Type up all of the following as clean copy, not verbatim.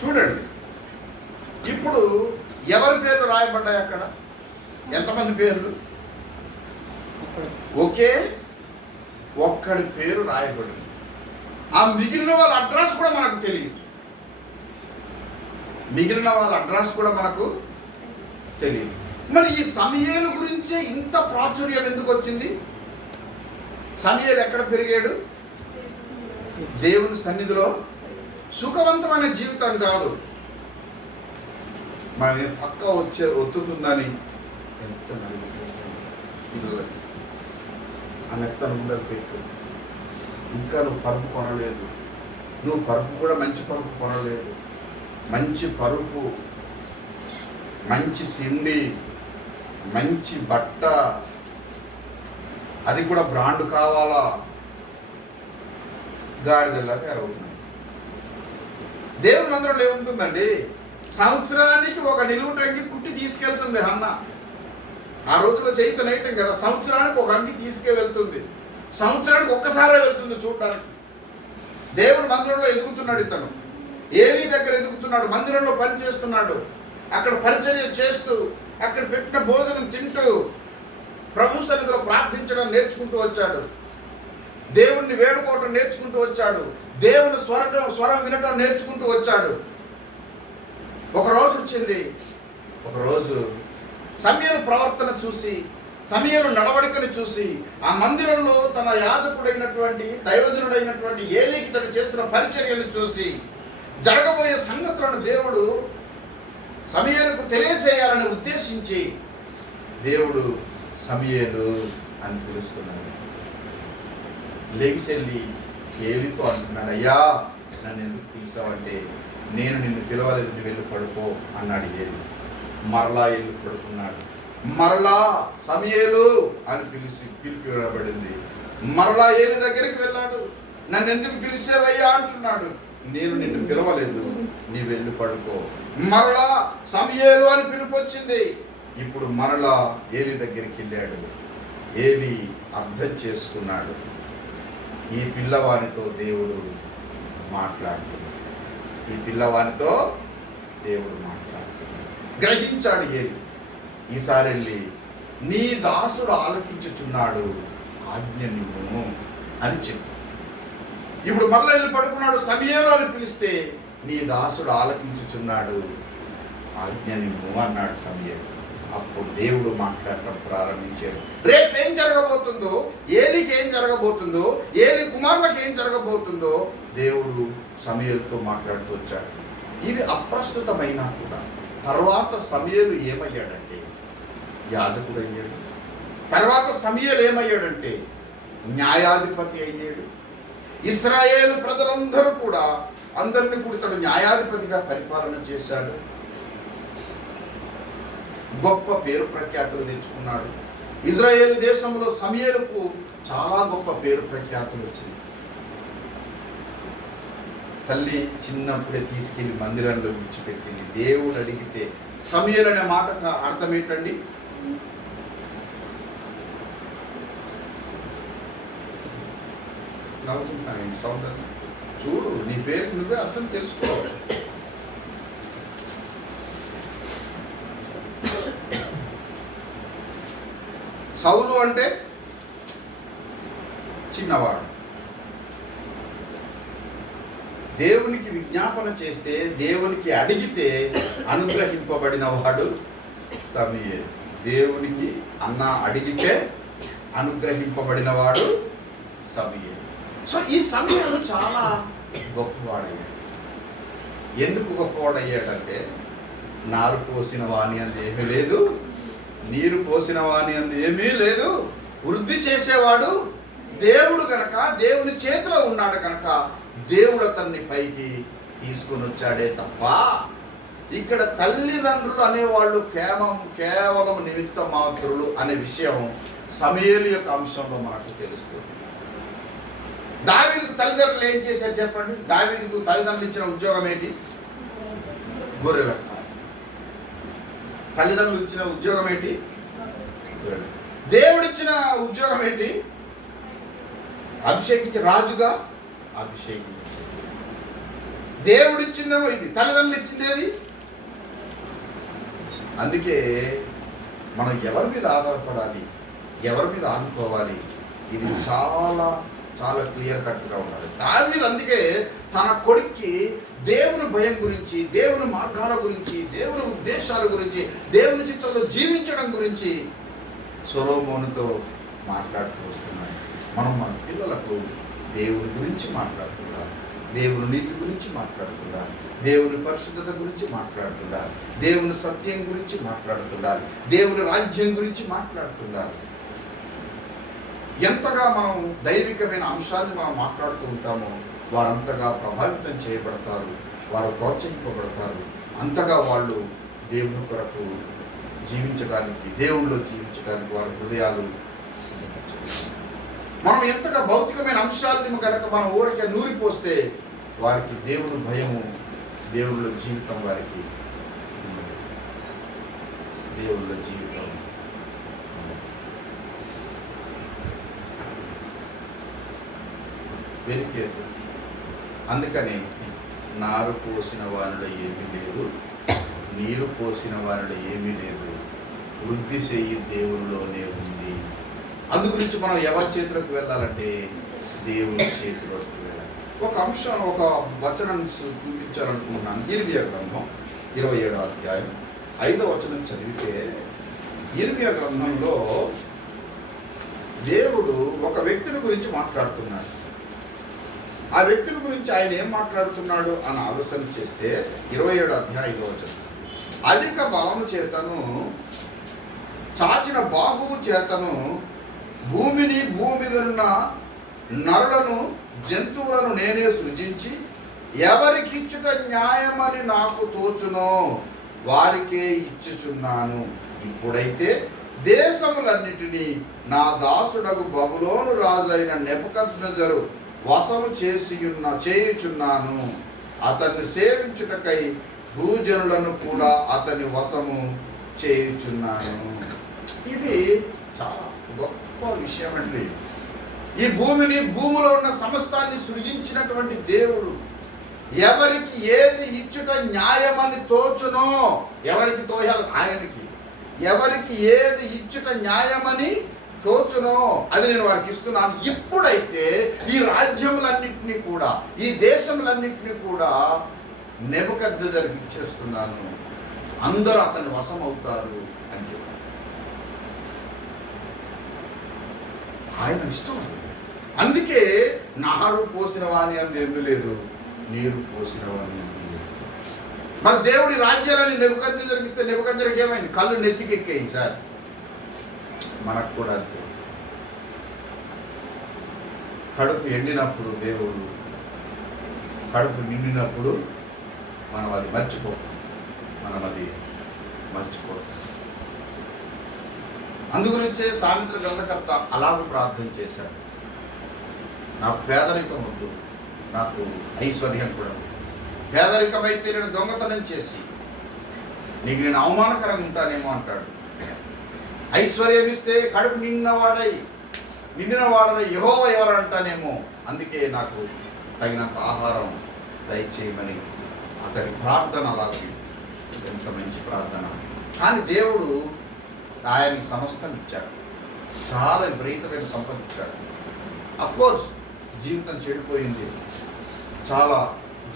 చూడండి, ఇప్పుడు ఎవరి పేర్లు రాయబడ్డాయి అక్కడ? ఎంతమంది పేర్లు? ఒకే ఒక్కడి పేరు రాయబడింది. ఆ మిగిలిన వాళ్ళ అడ్రస్ కూడా మనకు తెలియదు. మిగిలిన వాళ్ళ అడ్రస్ కూడా మనకు తెలియదు. మరి ఈ సమూయేలు గురించే ఇంత ప్రాచుర్యం ఎందుకు వచ్చింది? సమూయేలు ఎక్కడ పెరిగాడు? దేవుని సన్నిధిలో. సుఖవంతమైన జీవితం కాదు, మన పక్క ఒత్తుతుందని ఎంత నెత్తను పెట్టు. ఇంకా నువ్వు పరుపు కొనలేదు, నువ్వు పరుపు కూడా మంచి పరుపు కొనలేదు. మంచి పరుపు, మంచి తిండి, మంచి బట్ట, అది కూడా బ్రాండ్ కావాలా? గాడిదల్లా తయారవుతున్నాయి. దేవుని మందిరంలో ఏముంటుందండి? సంవత్సరానికి ఒక నిలువుటంగి కుట్టి తీసుకెళ్తుంది అన్న. ఆ రోజుల్లో చైతన్య ఐటం కదా, సంవత్సరానికి ఒక అంగి తీసుకెళ్తుంది. సంవత్సరానికి ఒక్కసారే వెళ్తుంది చూడడానికి. దేవుని మందిరంలో ఎదుగుతున్నాడు ఇతను. ఏలీ దగ్గర ఎదుగుతున్నాడు, మందిరంలో పని చేస్తున్నాడు. అక్కడ పరిచర్య చేస్తూ, అక్కడ పెట్టిన భోజనం తింటూ, ప్రభు సన్నిధిలో ప్రార్థించడం నేర్చుకుంటూ వచ్చాడు. దేవుణ్ణి వేడుకోవటం నేర్చుకుంటూ వచ్చాడు. దేవుని స్వరం వినటం నేర్చుకుంటూ వచ్చాడు. ఒకరోజు వచ్చింది, ఒకరోజు సమూయేలు ప్రవర్తన చూసి, సమూయేలు నడవడికను చూసి, ఆ మందిరంలో తన యాజకుడైనటువంటి దైవజనుడైనటువంటి ఏలీకి తను చేస్తున్న పరిచర్యలను చూసి, జరగబోయే సంగతులను దేవుడు సమూయేలుకు తెలియజేయాలని ఉద్దేశించి దేవుడు సమూయేలు అని పిలుస్తున్నాడు. లెగిసెళ్ళి ఏలీతో అంటున్నాడు, అయ్యా నన్ను ఎందుకు పిలిచావంటే, నేను నిన్ను పిలవలేదు, నువ్వు వెళ్ళి పడుకో అన్నాడు ఏలీ. మరలా వెళ్ళి పడుకున్నాడు. మరలా సమూయేలు అని పిలిపిబడింది. మరలా ఏలీ దగ్గరికి వెళ్ళాడు. నన్ను ఎందుకు పిలిచేవయ్యా అంటున్నాడు. నేను నిన్ను పిలవలేదు, నీ వెళ్ళి పడుకో. మరలా సమూయేలు అని పిలుపు వచ్చింది. ఇప్పుడు మరలా ఏలీ దగ్గరికి వెళ్ళాడు. ఏలీ అర్థం చేసుకున్నాడు, ఈ పిల్లవానితో దేవుడు మాట్లాడుతున్నాడు. ఈ పిల్లవానితో దేవుడు మాట్లాడుతున్నాడు. గ్రహించాడు ఏలీ. ఈసారి వెళ్ళి, నీ దాసుడు ఆలకించుచున్నాడు, ఆజ్ఞ నిమ్ము అని చెప్పు. ఇప్పుడు మరలా వెళ్ళి పడుకున్నాడు. సమూయేలు అని పిలిస్తే, నీ దాసుడు ఆలకించుచున్నాడు, ఆజ్ఞ నిమ్ము అన్నాడు సమూయేలు. అప్పుడు దేవుడు మాట్లాడటం ప్రారంభించాడు. రేపేం జరగబోతుందో, ఏలీకి ఏం జరగబోతుందో, ఏలీ కుమారులకు ఏం జరగబోతుందో దేవుడు సమూయేలుతో మాట్లాడుతూ వచ్చాడు. ఇది అప్రస్తుతమైనా కూడా తర్వాత సమూయేలు ఏమయ్యాడంటే యాజకుడు అయ్యాడు. తర్వాత సమూయేలు ఏమయ్యాడంటే న్యాయాధిపతి అయ్యాడు. ఇశ్రాయేలు ప్రజలందరూ కూడా అందరినీ కూడా తను న్యాయాధిపతిగా పరిపాలన చేశాడు. గొప్ప పేరు ప్రఖ్యాతులు తెచ్చుకున్నాడు. ఇజ్రాయేలు దేశంలో సమూయేలుకు చాలా గొప్ప పేరు ప్రఖ్యాతులు వచ్చింది. తల్లి చిన్నప్పుడే తీసుకెళ్లి మందిరంలో విడిచిపెట్టింది. దేవుడు అడిగితే, సమూయేలు అనే మాటకు అర్థం ఏంటండి? నవ్వుకుంటున్నాను సౌందర్యం. చూడు, నీ పేరుకి నువ్వే అర్థం తెలుసుకో. సౌలు అంటే చిన్నవాడు. దేవునికి విజ్ఞాపన చేస్తే, దేవునికి అడిగితే అనుగ్రహింపబడిన వాడు సమూయేలు. దేవునికి అన్న అడిగితే అనుగ్రహింపబడిన వాడు సమూయేలు. సో ఈ సమూయేలు చాలా గొప్పవాడయ్యాడు. ఎందుకు గొప్పవాడయ్యాడంటే, నారు పోసిన వాణి అందు ఏమీ లేదు, నీరు పోసిన వాణి అందు ఏమీ లేదు, వృద్ధి చేసేవాడు దేవుడు కనుక, దేవుని చేతిలో ఉన్నాడు కనుక దేవుడు అతన్ని పైకి తీసుకొని వచ్చాడే తప్ప, ఇక్కడ తల్లిదండ్రులు అనేవాళ్ళు కేవలం నిమిత్త మాత్రులు అనే విషయం సమూయేలు యొక్క అంశంలో మనకు తెలుస్తుంది. దావీదుకు తల్లిదండ్రులు ఏం చేశారు చెప్పండి? దావీదుకు తల్లిదండ్రులు ఇచ్చిన ఉద్యోగం ఏంటి? గొర్రెల కాపరి. తల్లిదండ్రులు ఇచ్చిన ఉద్యోగం ఏంటి? దేవుడిచ్చిన ఉద్యోగం ఏంటి? అభిషేకించి రాజుగా అభిషేకించేది. దేవుడిచ్చిందేమో ఇది, తల్లిదండ్రులు ఇచ్చిందేది. అందుకే మనం ఎవరి మీద ఆధారపడాలి, ఎవరి మీద ఆనుకోవాలి, ఇది చాలా చాలా క్లియర్ కట్గా ఉండాలి. దావీదు అందుకే తన కొడుక్కి దేవుని భయం గురించి, దేవుని మార్గాల గురించి, దేవుని ఉద్దేశాల గురించి, దేవుని చిత్తంలో జీవించడం గురించి సొలొమోనుతో మాట్లాడుతూ వస్తున్నాయి. మనం మన పిల్లలకు దేవుని గురించి మాట్లాడుతున్నారు, దేవుని నీతి గురించి మాట్లాడుతున్నారు, దేవుని పరిశుద్ధత గురించి మాట్లాడుతున్నారు, దేవుని సత్యం గురించి మాట్లాడుతున్నారు, దేవుని రాజ్యం గురించి మాట్లాడుతున్నారు. ఎంతగా మనం దైవికమైన అంశాన్ని మనం మాట్లాడుతూ ఉంటామో వారంతగా ప్రభావితం చేయబడతారు, వారు ప్రోత్సహింపబడతారు. అంతగా వాళ్ళు దేవుని కొరకు జీవించడానికి, దేవునిలో జీవించడానికి వారి హృదయాలు మనం ఎంతగా భౌతికమైన అంశాలని కనుక మనం ఊరికే నూరిపోస్తే వారికి దేవుని భయము, దేవుళ్ళ జీవితం వారికి దేవుళ్ళ జీవితం వెలికేరు. అందుకని నారు పోసిన వారిలో ఏమీ లేదు, నీరు పోసిన వారిలో ఏమీ లేదు, వృద్ధి చెయ్యి దేవునిలోనే ఉంది. అందు గురించి మనం ఎవరి చేతిలోకి వెళ్ళాలంటే దేవుని చేతిలోకి వెళ్ళాలి. ఒక అంశం, ఒక వచనం చూపించాలనుకుంటున్నాను. ఇర్మియా గ్రంథం 27వ అధ్యాయం 5వ వచనం చదివితే, ఇర్మియా గ్రంథంలో దేవుడు ఒక వ్యక్తిని గురించి మాట్లాడుతున్నాడు. ఆ వ్యక్తుల గురించి ఆయన ఏం మాట్లాడుతున్నాడు అని ఆలోచన చేస్తే 27వ అధ్యాయం 5వ వచనం, అధిక బలము చేతను చాచిన బాహువు చేతను భూమిని, భూమి మీద ఉన్న నరులను, జంతువులను నేనే సృజించి ఎవరికి ఇచ్చుట న్యాయమని నాకు తోచునో వారికే ఇచ్చుచున్నాను. ఇప్పుడైతే దేశములన్నిటినీ నా దాసుడగు బబులోను రాజైన నెబుకద్నెజరు వశము చేయుచున్నాను. అతన్ని సేవించుటకై భూజనులను కూడా అతని వశము చేయుచున్నాను. ఇది చాలా గొప్ప విషయం అండి. ఈ భూమిని, భూమిలో ఉన్న సమస్తాన్ని సృజించినటువంటి దేవుడు ఎవరికి ఏది ఇచ్చుట న్యాయమని తోచునో, ఎవరికి తోయాలి ఆయనకి, ఎవరికి ఏది ఇచ్చుట న్యాయమని తోచునో అది నేను వారికి ఇస్తున్నాను. ఇప్పుడైతే ఈ రాజ్యములన్నింటినీ కూడా, ఈ దేశములన్నింటినీ కూడా నెబుకద్నెజరుకి ఇచ్చేస్తున్నాను, అందరూ అతని వశం అవుతారు అని చెప్పారు. ఆయన ఇష్టం. అందుకే నారు పోసిన వాణి అందు ఏమీ లేదు, నీరు పోసిన వాణి అందు లేదు. మరి దేవుడి రాజ్యాలని నెబుకద్నెజరుకి ఇస్తే నెబుకద్నెజరుకి ఏమైంది? కళ్ళు నెత్తికెక్కాయి. సార్ మనకు కూడా అంతే. కడుపు ఎండినప్పుడు దేవుడు, కడుపు నిండినప్పుడు మనం అది మర్చిపోతాం. అందుగురించే సామెత్ర గ్రంథకర్త అలాగ ప్రార్థన చేశాడు, నాకు పేదరికం వద్దు, నాకు ఐశ్వర్యం కూడా. పేదరికమైతే నేను దొంగతనం చేసి నీకు నేను అవమానకరంగా ఉంటానేమో అంటాడు. ఐశ్వర్యం ఇస్తే కడుపు నిండినవాడై యెహోవా ఎవరు అంటానేమో. అందుకే నాకు తగినంత ఆహారం దయచేయమని అతడి ప్రార్థన అలాగే. ఎంత మంచి ప్రార్థన. కానీ దేవుడు ఆయనకి సమస్తం ఇచ్చాడు, చాలా విపరీతమైన సంపద ఇచ్చాడు. అఫ్కోర్స్ జీవితం చెడిపోయింది, చాలా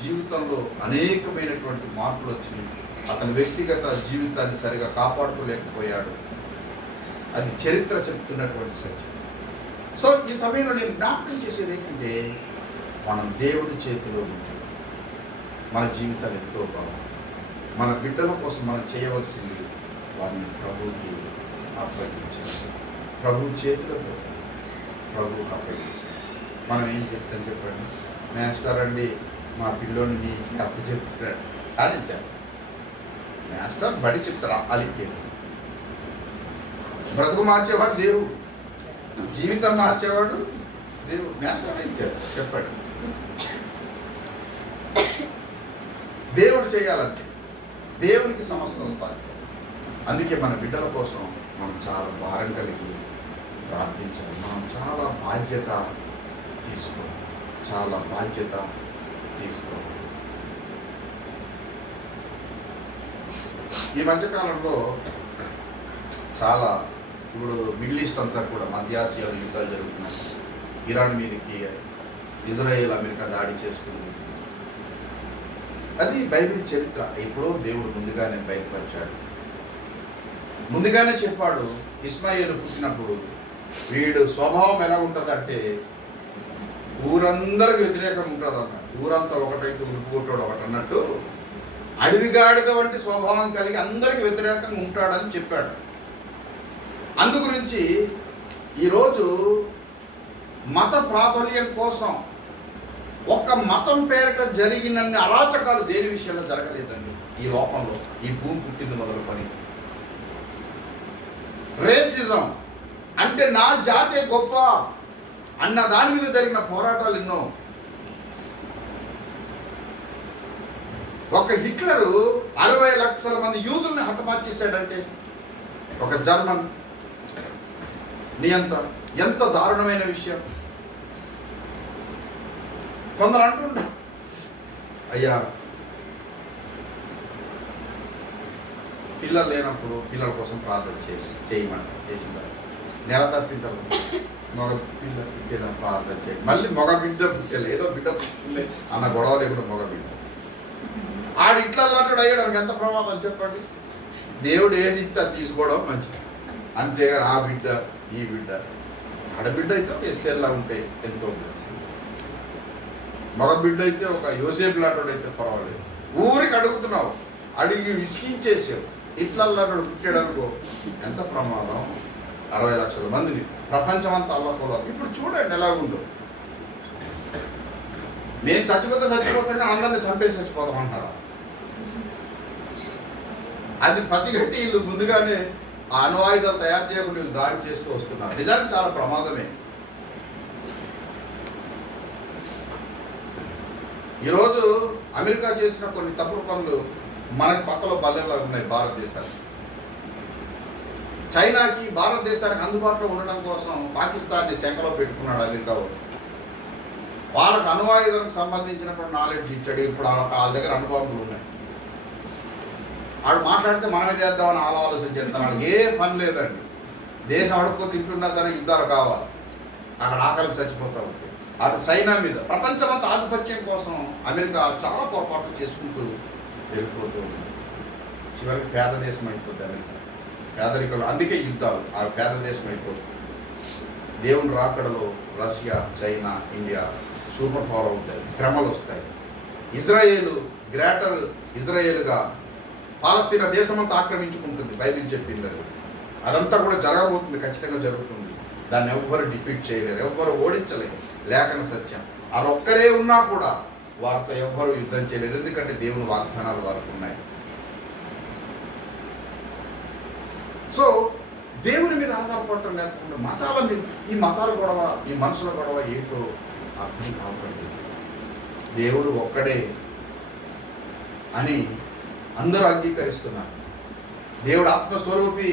జీవితంలో అనేకమైనటువంటి మార్పులు వచ్చినాయి. అతని వ్యక్తిగత జీవితాన్ని సరిగా కాపాడుకోలేకపోయాడు. అది చరిత్ర చెప్తున్నటువంటి సత్యం. సో ఈ సమయంలో నేను జ్ఞాపకం చేసేది ఏంటంటే, మనం దేవుడి చేతిలో ఉంటే మన జీవితం ఎంతో బాగుంది. మన బిడ్డల కోసం మనం చేయవలసింది వారిని ప్రభువుకి అప్పగించాలి, ప్రభు చేతిలో ప్రభువుకి అప్పగించాలి. మనం ఏం చెప్తాం చెప్పండి? మాస్టర్ అండి మా పిల్లోని నీకు అప్పచెప్తాడు అని చెప్పారు. మాస్టర్ బడి చెప్తారు, అలికి బ్రతుకు మార్చేవాడు దేవుడు, జీవితం మార్చేవాడు దేవుడు. మాస్టర్ ఇచ్చారు చెప్పండి, దేవుడు చేయాలంటే దేవునికి సమస్తం సాధ్యం. అందుకే మన బిడ్డల కోసం మనం చాలా భారం కలిగి ప్రార్థించాలి. మనం చాలా బాధ్యత తీసుకోవాలి. చాలా బాధ్యత తీసుకోవాలి. ఈ మధ్యకాలంలో చాలా ఇప్పుడు మిడిల్ ఈస్ట్ అంతా కూడా మధ్యాసియాలో యుద్ధాలు జరుగుతున్నాయి. ఇరాన్ మీదకి ఇజ్రాయెల్ అమెరికా దాడి చేస్తుంది. అది బైబిల్ చరిత్ర. ఇప్పుడు దేవుడు ముందుగానే బయటపరిచాడు, ముందుగానే చెప్పాడు. ఇస్మాయిల్ పుట్టినప్పుడు వీడు స్వభావం ఎలా ఉంటుందంటే ఊరందరికి వ్యతిరేకంగా ఉంటుంది అన్నాడు. ఊరంతా ఒకటైతే ఉరుపుకోటాడు ఒకటి అన్నట్టు అడవిగాడిద వంటి స్వభావం కలిగి అందరికి వ్యతిరేకంగా ఉంటాడని చెప్పాడు. అందు గురించి ఈరోజు మత ప్రాబల్యం కోసం ఒక్క మతం పేరిట జరిగినన్ని అరాచకాలు దేని విషయంలో జరగలేదండి ఈ లోకంలో. ఈ భూమి పుట్టింది మొదలు పని రేసిజం అంటే నా జాతే గొప్ప అన్న దాని మీద జరిగిన పోరాటాలు ఎన్నో. ఒక హిట్లరు 60 లక్షల మంది యూదుల్ని హతమార్చేశాడంటే ఒక జర్మన్ నియంత. ఎంత దారుణమైన విషయం. కొందరు అంటుంటారు, అయ్యా పిల్లలు లేనప్పుడు పిల్లల కోసం ప్రార్థన చేయమంటారు. చేసిన నెల తప్పిన తర్వాత మగ పిల్ల పుట్టిన ప్రార్థన చేయండి. మళ్ళీ మగ బిడ్డ పుట్టాలి, ఏదో బిడ్డ పుట్టింది అన్న గొడవ లేకుండా మగ బిడ్డ ఆడు ఇట్లా అన్నట్టు అయ్యాడు. ఎంత ప్రమాదం చెప్పండి. దేవుడు ఏది ఇస్తే అది తీసుకోవడం మంచిది, అంతేగాని ఆ బిడ్డ ఈ బిడ్డ ఆడబిడ్డ అయితే ఎస్కేర్లా ఉంటే ఎంతో మగ బిడ్డ అయితే ఒక యోసేపు లాంటి అయితే పర్వాలేదు. ఊరికి అడుగుతున్నావు, అడిగి విసిగించేసావు. ఇట్లా అల్లాడు పుట్టాడు అనుకో ఎంత ప్రమాదం. 60 లక్షల మందిని ప్రపంచం అంతా అల్లకోవాలి. ఇప్పుడు చూడండి ఎలా ఉందో. నేను చచ్చిపోతే అందరినీ చంపేసి చచ్చిపోతాం అంటారా? అది పసిగట్టి వీళ్ళు ముందుగానే ఆ అణువాయుధాలు తయారు చేయకుండా వీళ్ళు దాడి చేస్తూ వస్తున్నారు. నిజానికి చాలా ప్రమాదమే. ఈరోజు అమెరికా చేసిన కొన్ని తప్పుడు పనులు మనకి పక్కలో బల్లెలా ఉన్నాయి భారతదేశానికి. చైనాకి భారతదేశానికి అందుబాటులో ఉండడం కోసం పాకిస్తాన్ని శంకలో పెట్టుకున్నాడు అమెరికా. వాళ్ళకు అణువాయుధానికి సంబంధించినప్పుడు నాలెడ్జ్ ఇచ్చాడు. ఇప్పుడు వాళ్ళ దగ్గర అనుభవములు ఉన్నాయి. ఆడు మాట్లాడితే మనమే చేద్దామని ఆలోచన చేస్తాను. వాళ్ళకి ఏ పని లేదండి. దేశం అడుక్కో తింటున్నా సరే యుద్ధాలు కావాలి. అక్కడ ఆకలికి చచ్చిపోతూ ఉంటాయి. అటు చైనా మీద ప్రపంచమంతా ఆధిపత్యం కోసం అమెరికా చాలా పొరపాట్లు చేసుకుంటూ వెళ్ళిపోతూ ఉంది. చివరికి పేద దేశం అయిపోతుంది అమెరికా. పేదరికంలో అందుకే యుద్ధాలు. ఆ పేద దేశం అయిపోతుంది. దేవుని రాకడలో Russia, China, India super power అవుతాయి. శ్రమలు వస్తాయి. ఇజ్రాయేలు గ్రేటర్ ఇజ్రాయేలుగా పాలస్తీనా దేశమంతా ఆక్రమించుకుంటుంది. బైబిల్ చెప్పింది అది. అదంతా కూడా జరగబోతుంది, ఖచ్చితంగా జరుగుతుంది. దాన్ని ఎవ్వరు డిఫీట్ చేయలేరు, ఎవ్వరు ఓడించలేరు. లేఖన సత్యం. వాళ్ళు ఒక్కరే ఉన్నా కూడా వారితో ఎవ్వరు యుద్ధం చేయలేరు. ఎందుకంటే దేవుని వాగ్దానాలు వారికి ఉన్నాయి. సో దేవుని మీద ఆధారపడటం లేకుండా మతాల మీద, ఈ మతాల గొడవ, ఈ మనుషుల గొడవ ఏంటో అర్థం కావట్లేదు. దేవుడు ఒక్కడే అని అందరూ అంగీకరిస్తున్నారు. దేవుడు ఆత్మస్వరూపి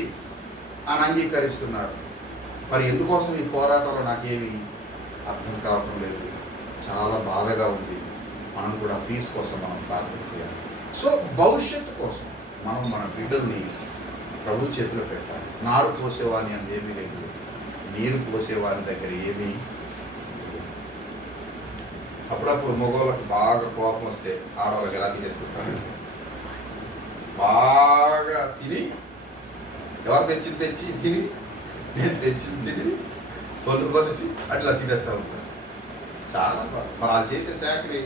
అని అంగీకరిస్తున్నారు. మరి ఎందుకోసం ఈ పోరాటంలో నాకేమీ అర్థం కావటం లేదు. చాలా బాధగా ఉంది. మనం కూడా పీస్ కోసం మనం ప్రార్థన చేయాలి. సో భవిష్యత్తు కోసం మనం మన బిడ్డల్ని ప్రభు చేతిలో పెట్టాలి. నారు పోసేవాని అని ఏమీ లేదు, నీరు పోసేవాని దగ్గర ఏమీ. అప్పుడప్పుడు మగవాళ్ళకి బాగా కోపం వస్తే ఆడవాళ్ళకి ఎలా తినేస్తుంటారు. బాగా తిని ఎవరు తెచ్చి తిని నేను తెచ్చింది తిని కొలు కొలిసి అట్లా తినేస్తూ ఉంటారు. చాలా బాగా మరి వాళ్ళు చేసే సేకరి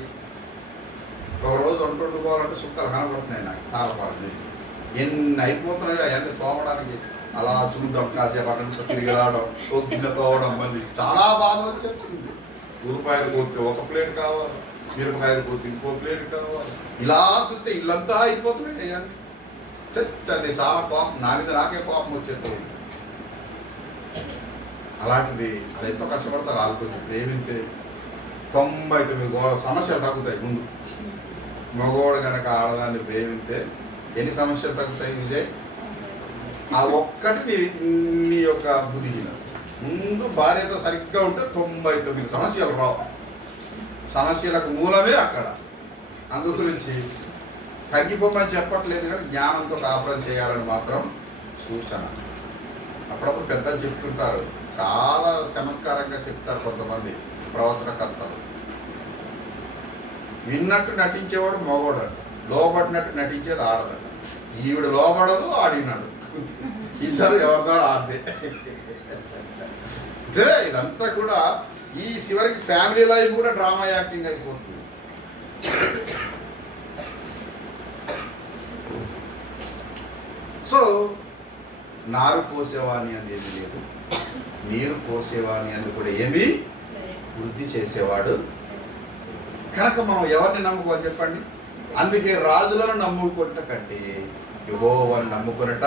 ఒక రోజు వండుకోవాలంటే సుక్కలు కనబడుతున్నాయి నాకు. తాళపాలు ఎన్ని అయిపోతున్నాయో అవన్నీ తోమడానికి అలా చూడడం, కాసేపు అటంతా తిరిగి రావడం, ఒక గిన్నె తోవడం. మళ్ళీ చాలా బాధ వచ్చేస్తుంది. ఉల్లిపాయలు కోస్తే ఒక ప్లేట్ కావాలి, మిరపకాయలు కోస్తే ఇంకో ప్లేట్ కావాలి. ఇలా చూస్తే ఇల్లంతా అయిపోతున్నాయి. అది చాలా కోపం నా మీద, నాకే కోపం వచ్చేది. అలాంటిది అది ఎంతో కష్టపడతారు. వాళ్ళు కొంచెం ప్రేమింతే 99 సమస్యలు తగ్గుతాయి. ముందు మగవాడు కనుక ఆడదాన్ని ప్రేమిస్తే ఎన్ని సమస్యలు తగ్గుతాయి విజయ్? ఆ ఒక్కటి నీ యొక్క బుద్ధి. ముందు భార్యతో సరిగ్గా ఉంటే 99 సమస్యలు రావు. సమస్యలకు మూలమే అక్కడ. అందు గురించి తగ్గిపోమని చెప్పట్లేదు, కానీ జ్ఞానంతో కాపురం చేయాలని మాత్రం సూచన. అప్పుడప్పుడు పెద్దలు చెప్తుంటారు, చాలా చమత్కారంగా చెప్తారు కొంతమంది ప్రవచనకర్తలు. విన్నట్టు నటించేవాడు మగవాడు, లోబడినట్టు నటించేది ఆడదట. ఈవిడ లోబడదు, ఆడినాడు, ఇద్దరు ఎవరిదో ఆడదే. అంటే ఇదంతా కూడా ఈ చివరికి ఫ్యామిలీ లైఫ్ కూడా డ్రామా యాక్టింగ్ అయిపోతుంది. సో నారు పోసేవాని అనేది లేదు, నీరు పోసేవాని అని కూడా ఏమీ వృద్ధి చేసేవాడు. కనుక మనం ఎవరిని నమ్ముకోవాలి చెప్పండి? అందుకే రాజులను నమ్ముకున్నట కంటే యెహోవాను నమ్ముకున్నట.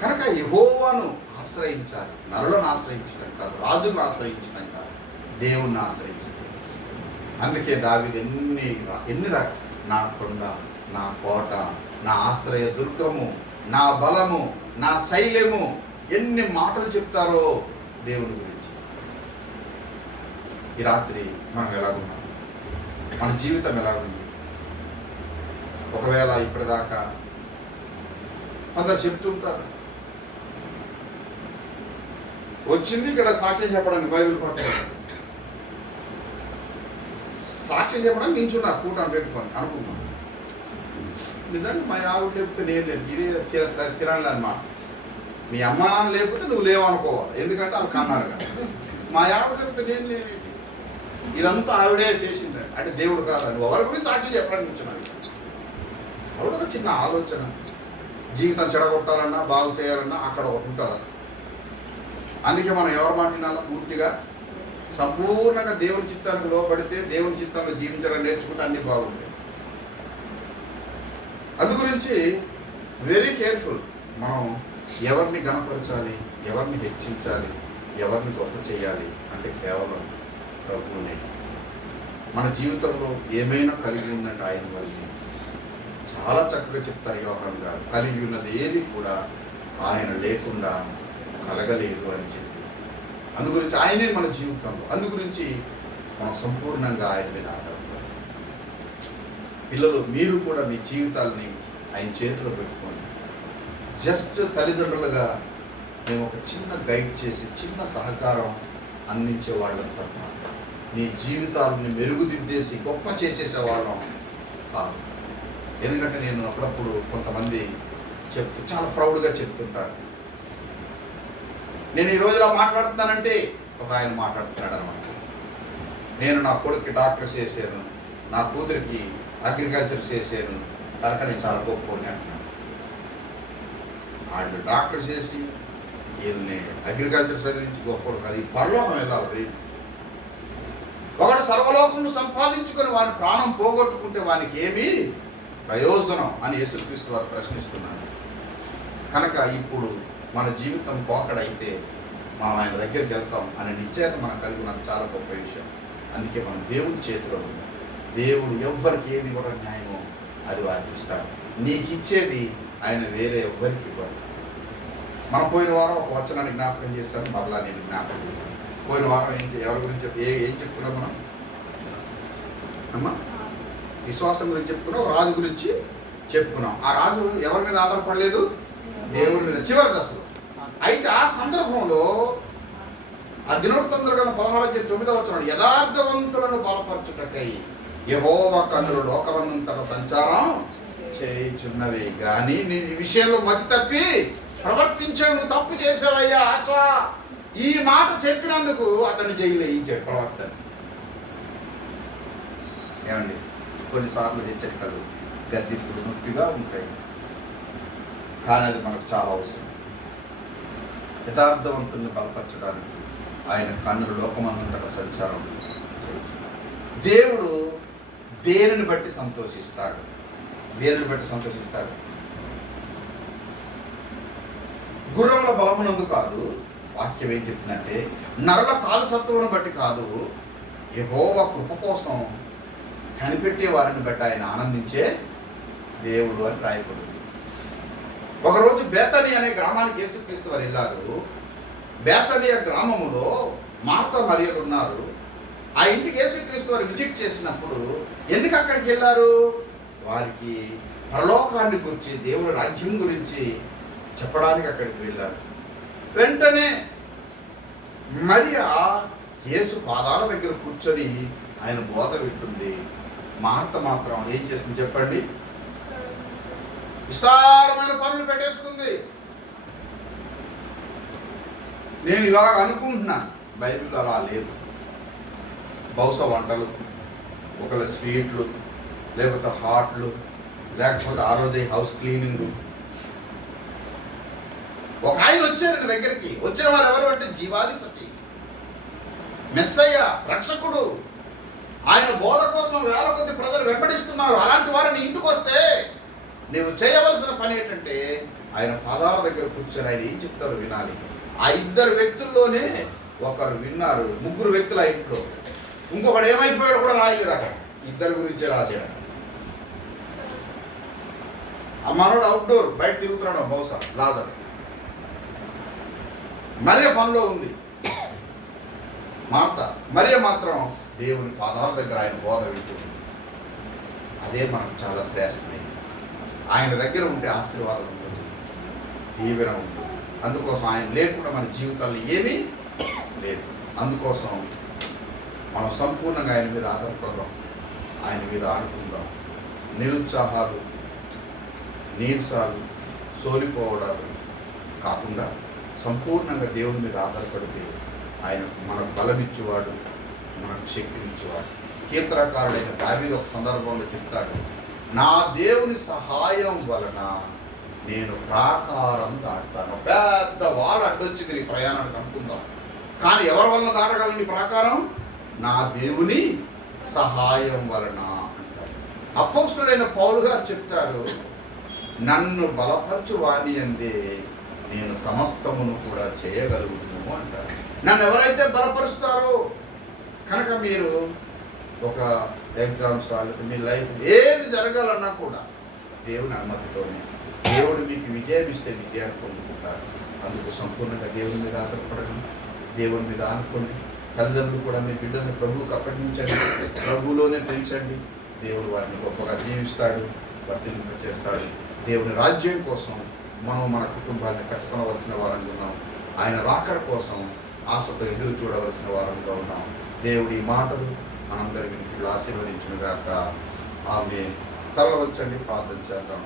కనుక యెహోవాను ఆశ్రయించాలి, నరులను ఆశ్రయించడం కాదు, రాజులను ఆశ్రయించడం కాదు, దేవుణ్ణి ఆశ్రయిస్తుంది. అందుకే దావీదు ఎన్ని నా కొండ, నా కోట, నా ఆశ్రయ దుర్గము, నా బలము, నా శైలము, ఎన్ని మాటలు చెప్తారో దేవుని గురించి. ఈ రాత్రి మనం ఎలాగున్నాం, మన జీవితం ఎలాగుంది? ఒకవేళ ఇప్పటిదాకా కొందరు చెప్తుంటారు, వచ్చింది ఇక్కడ సాక్ష్యం చెప్పడానికి, బైబిల్ పట్టుకోండి, సాక్ష్యం చెప్పడానికి నించున్నారు కూటమి పెట్టుకొని అనుకున్నాం. నిజంగా మా ఆవిడ లేకపోతే నేను లేదు, ఇదే తినాలి అన్నమాట. మీ అమ్మ నాన్న లేకపోతే నువ్వు లేవనుకోవాలి, ఎందుకంటే వాళ్ళు కన్నారు కదా. మా ఆవిడ లేకపోతే నేను లేవు, ఇదంతా ఆవిడే చేసింది అంటే దేవుడు కాదు. నువ్వు ఎవరి గురించి సాక్ష్యం చెప్పడానికి నించున్నది. ఆవిడ ఒక చిన్న ఆలోచన, జీవితం చెడగొట్టాలన్నా బాగు చేయాలన్నా అక్కడ ఒకటి ఉంటుంది. అందుకే మనం ఎవరు మాట్లాడాలో పూర్తిగా సంపూర్ణంగా దేవుని చిత్తానికి లోపడితే, దేవుని చిత్తంలో జీవించడం నేర్చుకుంటే అన్నీ బాగుంటాయి. అందు గురించి వెరీ కేర్ఫుల్. మనం ఎవరిని గణపరచాలి, ఎవరిని హెచ్చించాలి, ఎవరిని గొప్ప చేయాలి అంటే కేవలం ప్రభువునే. మన జీవితంలో ఏమైనా కలిగి ఉందంటే ఆయన వల్ల. చాలా చక్కగా చెప్తారు యోహాను గారు, కలిగి ఉన్నది ఏది కూడా ఆయన లేకుండా కలగలేదు అని చెప్పి. అందు గురించి ఆయనే మన జీవితంలో, అందు గురించి మనం సంపూర్ణంగా ఆయన మీద ఆధారపడాలి. పిల్లలు, మీరు కూడా మీ జీవితాలని ఆయన చేతిలో పెట్టుకోండి. జస్ట్ తల్లిదండ్రులుగా మేము ఒక చిన్న గైడ్ చేసి, చిన్న సహకారం అందించే వాళ్ళం తప్ప మీ జీవితాలని మెరుగుదిద్దేసి గొప్ప చేసేసేవాళ్ళం కాదు. ఎందుకంటే నేను అప్పుడప్పుడు కొంతమంది చాలా ప్రౌడ్గా చెప్తుంటారు, నేను ఈరోజు ఇలా మాట్లాడుతున్నానంటే ఒక ఆయన మాట్లాడుతున్నాడు అనమాట. నేను నా కొడుక్కి డాక్టర్ చేశాను, నా కూతురికి అగ్రికల్చర్ చేశాను, కనుక నేను చాలా గొప్పని అంటున్నాను. వాళ్ళు డాక్టర్ చేసి వీళ్ళని అగ్రికల్చర్ చదివించి గొప్పడు కాదు, ఈ పరలోకం వెళ్ళాలి. ఒకడు సర్వలోకమును సంపాదించుకొని వాని ప్రాణం పోగొట్టుకుంటే వానికి ఏమీ ప్రయోజనం అని యేసుక్రీస్తు వారు ప్రశ్నిస్తున్నారు. కనుక ఇప్పుడు మన జీవితం పోకడైతే మనం ఆయన దగ్గరికి వెళ్తాం అనే నిశ్చయత మనం కలిగి ఉన్నది చాలా గొప్ప విషయం. అందుకే మనం దేవుడి చేతిలో ఉంది. దేవుడు ఎవ్వరికి ఏది ఇవ్వడం న్యాయమో అది వారికి ఇస్తాడు. నీకు ఇచ్చేది ఆయన వేరే ఎవ్వరికి ఇవ్వడు. మనం పోయిన వారం ఒక వచనాన్ని జ్ఞాపకం చేశాను, మరలా నేను జ్ఞాపకం చేశాను. పోయిన వారం ఎవరి గురించి ఏం చెప్పుకున్నాం మనం? అమ్మా, విశ్వాసం గురించి చెప్పుకున్నాం, రాజు గురించి చెప్పుకున్నాం. ఆ రాజు ఎవరి మీద ఆధారపడలేదు, దేవుడి మీద చివరి దశలో. అయితే ఆ సందర్భంలో ఆ దినవృత్తాంతగ్రంథం 16:9 యథార్థవంతులను బలపరచుటకై యెహోవా కన్నులు లోకమంతట సంచారం చేయుచున్నవి, కానీ నేను ఈ విషయంలో మతి తప్పి ప్రవర్తించావు, నువ్వు తప్పు చేసావయ్యా ఆశ. ఈ మాట చెప్పినందుకు అతన్ని జైలు వేయించాడు ప్రవర్తన. ఏమండి, కొన్నిసార్లు హెచ్చరికలు గద్దింపుడు నొప్పిగా ఉంటాయి, కానీ అది మనకు చాలా అవసరం. యథార్థవంతుల్ని బలపరచడానికి ఆయన కన్నులు లోకమంతట సంచారం. దేవుడు దేనిని బట్టి సంతోషిస్తాడు? దేనిని బట్టి సంతోషిస్తాడు? గుర్రముల బలమునందు కాదు, వాక్యం ఏం చెప్తుందంటే నరుల కాలుసత్వమును బట్టి కాదు, యెహోవా కృప కోసం కనిపెట్టే వారిని బట్టి ఆయన ఆనందించే దేవుడు అని రాయబడింది. ఒకరోజు బేతని అనే గ్రామానికి యేసుక్రీస్తు వారు వెళ్ళారు. బేతనియ గ్రామములో మార్త మరియలు ఉన్నారు. ఆ ఇంటికి యేసుక్రీస్తు వారు విజిట్ చేసినప్పుడు ఎందుకు అక్కడికి వెళ్ళారు? వారికి పరలోకాన్ని గురించి, దేవుని రాజ్యం గురించి చెప్పడానికి అక్కడికి వెళ్ళారు. వెంటనే మరియా యేసు పాదాల దగ్గర కూర్చొని ఆయన బోధ వింటుంది. మార్త మాత్రం ఏం చేస్తుంది చెప్పండి? విస్తారమైన పనులు పెట్టేసుకుంది. నేను ఇలా అనుకుంటున్నా, బైబిల్ అలా లేదు. బహుశా వంటలు, ఒకవేళ స్వీట్లు, లేకపోతే హాట్లు, లేకపోతే ఆ రోజే హౌస్ క్లీనింగ్. ఒక ఆయన వచ్చారండి దగ్గరికి. వచ్చిన వారు ఎవరు అంటే జీవాధిపతి, మెస్సయ్య, రక్షకుడు. ఆయన బోధ కోసం వేల కొద్ది ప్రజలు వెంబడిస్తున్నారు. అలాంటి వారిని ఇంటికి వస్తే నీవు చేయవలసిన పని ఏంటంటే ఆయన పాదాల దగ్గర కూర్చొని ఆయన ఏం చెప్తారో వినాలి. ఆ ఇద్దరు వ్యక్తుల్లోనే ఒకరు విన్నారు, ముగ్గురు వ్యక్తులు ఆ ఇంట్లో. ఇంకొకడు ఏమైపోయాడు కూడా రాయలేదు అక్కడ, ఇద్దరు గురించే రాశాడు. ఆ మనోడు అవుట్డోర్ బయట తిరుగుతున్నాడు బహుశా లాజర్. మరియ పనిలో ఉంది మార్త. మరియ మాత్రం దేవుని పాదాల దగ్గర ఆయన బోధ వింటుంది. అదే మనకు చాలా శ్రేష్టమైనది. ఆయన దగ్గర ఉంటే ఆశీర్వాదం ఉంటుంది, దీవెన ఉంటుంది. అందుకోసం ఆయన లేకుండా మన జీవితాల్లో ఏమీ లేదు. అందుకోసం మనం సంపూర్ణంగా ఆయన మీద ఆధారపడదాం, ఆయన మీద ఆడుకుందాం. నిరుత్సాహాలు, నీరసాలు, సోలిపోవడాలు కాకుండా సంపూర్ణంగా దేవుని మీద ఆధారపడితే ఆయన మనకు బలమిచ్చేవాడు, మనకు శక్తినిచ్చేవాడు. కీర్తనకారుడైన దావీదు ఒక సందర్భంలో చెప్తాడు, నా దేవుని సహాయం వలన నేను ప్రాకారం దాటుతాను. పెద్ద వాడు అడ్డొచ్చింది నీ ప్రయాణానికి అనుకుందాం, కానీ ఎవరి వలన దాటగలను నీ ప్రాకారం? నా దేవుని సహాయం వలన అంటారు. అపోస్తలుడైన పౌలు గారు చెప్తారు, నన్ను బలపరచు వాణి అందే నేను సమస్తమును కూడా చేయగలుగుతాము అంటారు. నన్ను ఎవరైతే బలపరుస్తారో కనుక మీరు ఒక ఎగ్జామ్స్ వాళ్ళకి మీ లైఫ్ ఏది జరగాలన్నా కూడా దేవుని అనుమతితోనే. దేవుడు మీకు విజయం ఇస్తే విజయాన్ని పొందుకుంటారు. అందుకు సంపూర్ణంగా దేవుని మీద ఆధారపడండి, దేవుని మీద ఆనుకోండి. తల్లిదండ్రులు కూడా మీ బిడ్డల్ని ప్రభువుకు అప్పగించండి, ప్రభువులోనే పెంచండి. దేవుడు వారిని గొప్పగా జీవిస్తాడు, వర్తింప చేస్తాడు. దేవుని రాజ్యం కోసం మనం మన కుటుంబాన్ని కట్టుకోవలసిన వారంగా ఉన్నాం. ఆయన రాకడ కోసం ఆశతో ఎదురు చూడవలసిన వారంగా ఉన్నాం. దేవుడి మాటలు మనందరికీ ఆశీర్వదించును గాక. ఆమేన్. తల వంచండి, ప్రార్థన చేద్దాం.